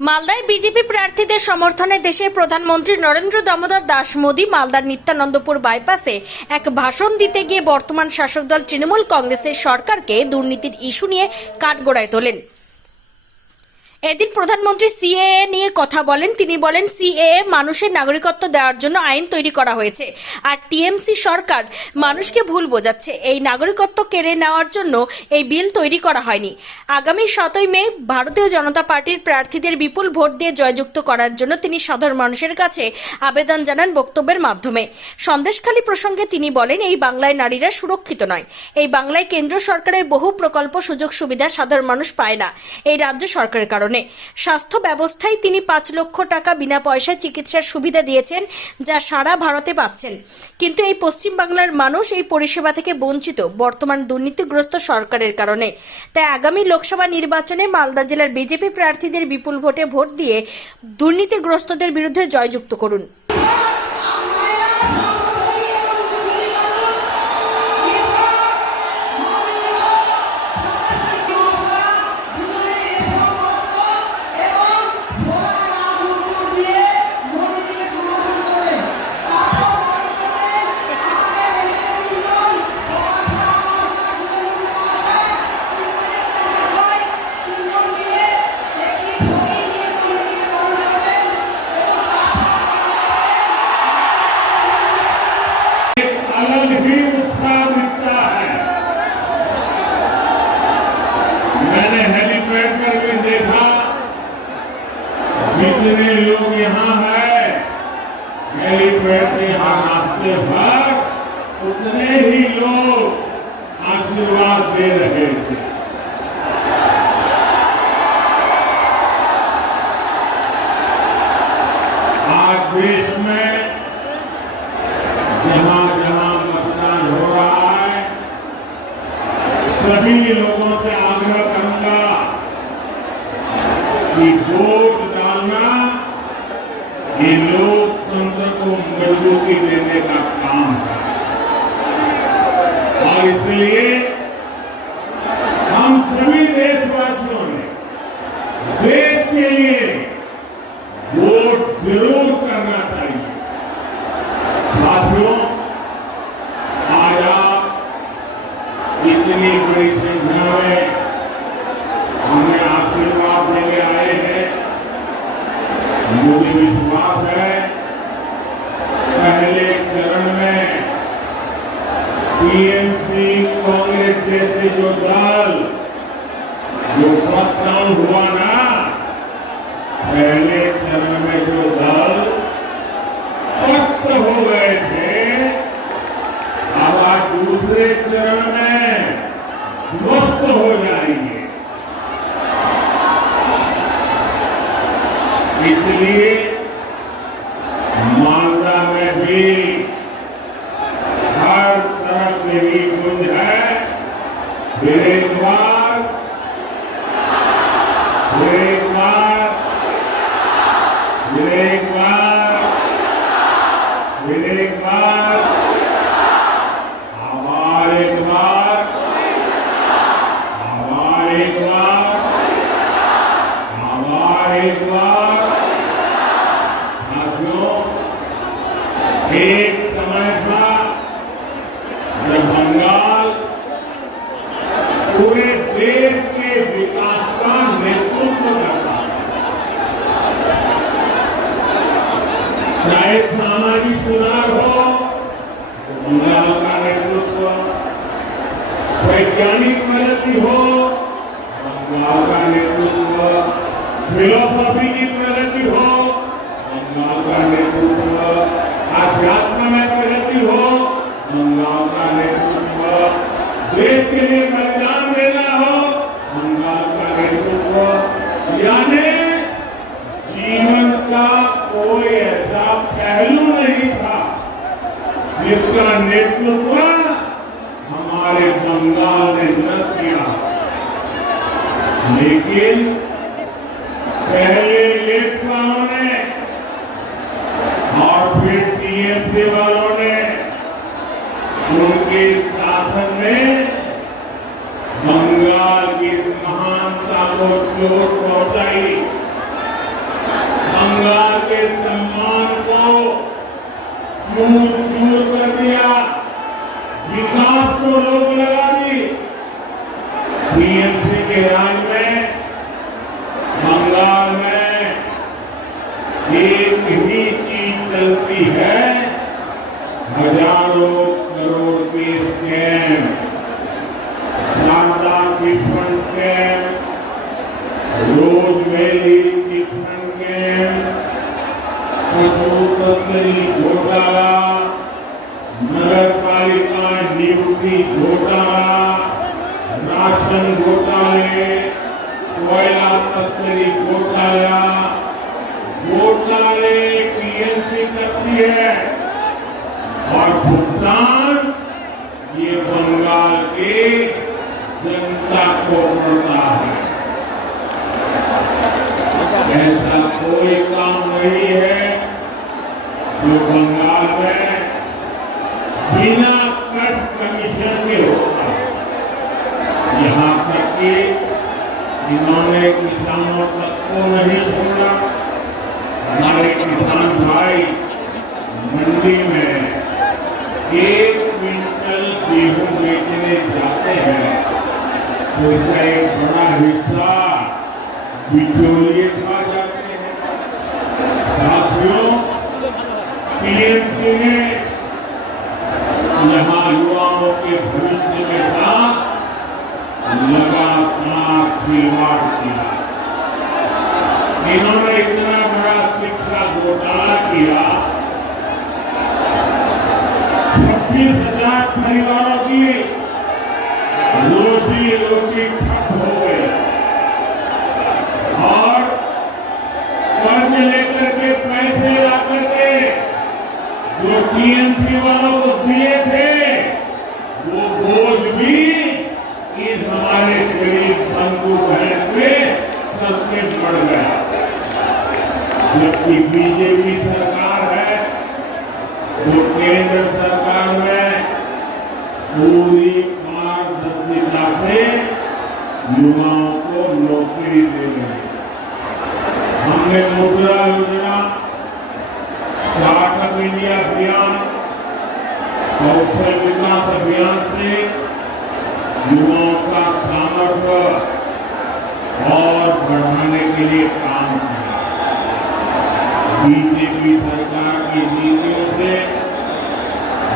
মালদায় বিজেপি প্রার্থীদের সমর্থনে দেশের প্রধানমন্ত্রী নরেন্দ্র দামোদর দাস মোদী মালদার নিত্যানন্দপুর বাইপাসে এক ভাষণ দিতে গিয়ে বর্তমান শাসক দল তৃণমূল কংগ্রেসের সরকারকে দুর্নীতির ইস্যু নিয়ে কাঠগড়ায় তোলেন। এদিন প্রধানমন্ত্রী সিএএ নিয়ে কথা বলেন। তিনি বলেন, সিএএ মানুষের নাগরিকত্ব দেওয়ার জন্য আইন তৈরি করা হয়েছে, আর টিএমসি সরকার মানুষকে ভুল বোঝাচ্ছে। এই নাগরিকত্ব কেড়ে নেওয়ার জন্য এই বিল তৈরি করা হয়নি। আগামী 7ই মে ভারতীয় জনতা পার্টির প্রার্থীদের বিপুল ভোট দিয়ে জয়যুক্ত করার জন্য তিনি সাধারণ মানুষের কাছে আবেদন জানান বক্তব্যের মাধ্যমে। সন্দেশখালী প্রসঙ্গে তিনি বলেন, এই বাংলায় নারীরা সুরক্ষিত নয়। এই বাংলায় কেন্দ্র সরকারের বহু প্রকল্প সুযোগ সুবিধা সাধারণ মানুষ পায় না এই রাজ্য সরকারের কারণে। স্বাস্থ্য ব্যবস্থায় তিনি 5 লক্ষ টাকা বিনা পয়সায় চিকিৎসার সুবিধা দিয়েছেন, যা সারা ভারতে পাচ্ছেন। কিন্তু এই পশ্চিম বাংলার মানুষ এই পরিষেবা থেকে বঞ্চিত বর্তমান দুর্নীতিগ্রস্ত সরকারের কারণে। তাই আগামী লোকসভা নির্বাচনে মালদা জেলার বিজেপি প্রার্থীদের বিপুল ভোটে ভোট দিয়ে দুর্নীতিগ্রস্তদের বিরুদ্ধে জয়যুক্ত করুন। मैंने हेलीपैड पर भी देखा, जितने लोग यहाँ हैं हेलीपैड से यहाँ रास्ते पर उतने ही लोग आशीर्वाद दे रहे थे। आज देश में जहाँ जहाँ मतदान हो रहा है, सभी लोगों से आग्रह करूंगा कि वोट डालना ये लोकतंत्र को मजबूती देने का काम है। और इसलिए हम सभी देशवासियों ने देश के लिए वोट जरूर करना चाहिए। साथियों, आज आप इतनी बड़ी संख्या में हमें आशीर्वाद देने आए हैं। मुझे विश्वास है पहले चरण में टीएमसी कांग्रेस जैसे जो दल जो फर्स्ट राउंड हुआ ना, पहले चरण में जो दल पस्त हो गए थे, अब आज दूसरे चरण में ध्वस्त हो जाएंगे। इसलिए मालदा में भी हर तरफ यही गूंज है, फिर एक बार एक समय था जब बंगाल पूरे देश के विकास का नेतृत्व करता था। चाहे सामाजिक सुधार हो तो बंगाल का नेतृत्व, वैज्ञानिक प्रगति हो बंगाल का नेतृत्व, फिलोसॉफी की प्रगति हो बंगाल का नेतृत्व, अध्यात्म में प्रगति हो बंगाल का नेतृत्व, देश के लिए बलिदान देना हो बंगाल का नेतृत्व। यानी जीवन का कोई ऐसा पहलू नहीं था जिसका नेतृत्व हमारे बंगाल ने न किया। लेकिन पहले लेफ्टवालों ने और फिर टीएमसी वालों ने उनके शासन में बंगाल की इस महानता को चोट पहुंचाई। एक ही चीज चलती है, हजारों करोड़ के स्कैम, शारदा चिटफंड स्कैम, रोज वैली चिटफंड स्कैम, पशु तस्करी घोटाला, नगर पालिका नियुक्ति घोटाला, राशन घोटाले, कोयला तस्करी घोटाला, घोटाले पीएमसी करती है और भुगतान ये बंगाल की जनता को पड़ता है। ऐसा कोई काम नहीं है जो बंगाल में बिना कट कमीशन के होता है। यहाँ तक कि इन्होंने किसानों तक को नहीं छोड़ा। हमारे किसान भाई मंडी में 1 क्विंटल गेहूं बेचने जाते हैं तो इसका एक बड़ा हिस्सा बिचौलिए खा जाते हैं। साथियों, पीएमसी ने यहाँ युवाओं के भविष्य के साथ लगातार खिलवाड़ किया। इन्होंने इतना बड़ा शिक्षा घोटाला किया, 26,000 परिवारों की रोजी रोटी ठप हो गई और कर्ज लेकर के पैसे ला करके जो टीएमसी वालों को दिए थे वो बोझ भी इन हमारे गरीब बंधु बहन पे सर पे पड़ गया। जबकि बीजेपी सरकार है वो केंद्र सरकार में पूरी पारदर्शिता से युवाओं को नौकरी दे रही है। हमने मुद्रा योजना, स्टार्टअप इंडिया अभियान, कौशल विकास अभियान से युवाओं का सामर्थ्य और बढ़ाने के लिए काम किया। बीजेपी सरकार की नीतियों से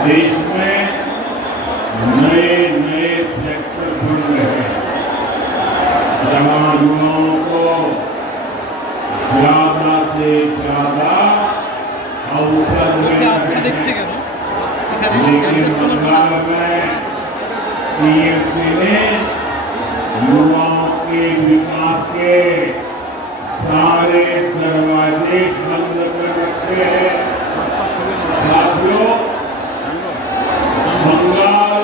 देश में नए नए सेक्टर बन रहे हैं, जहां युवाओं को ज्यादा से ज्यादा अवसर मिल रहे हैं। लेकिन बंगाल में पीएमसी ने युवाओं के विकास के सारे दरवाजे बंद कर रखे हैं। साथियों, Bengal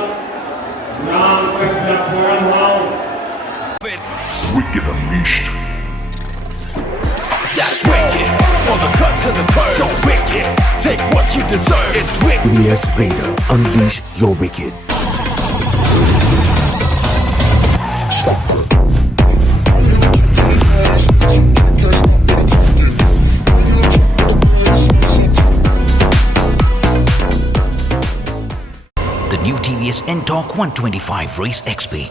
Ramakrishnapuram Wicked Unleashed. That's wicked. All the cuts and the curves. So wicked. Take what you deserve. It's wicked. EBS Raider, unleash your wicked. The new TVS N-Torque 125 Race XP.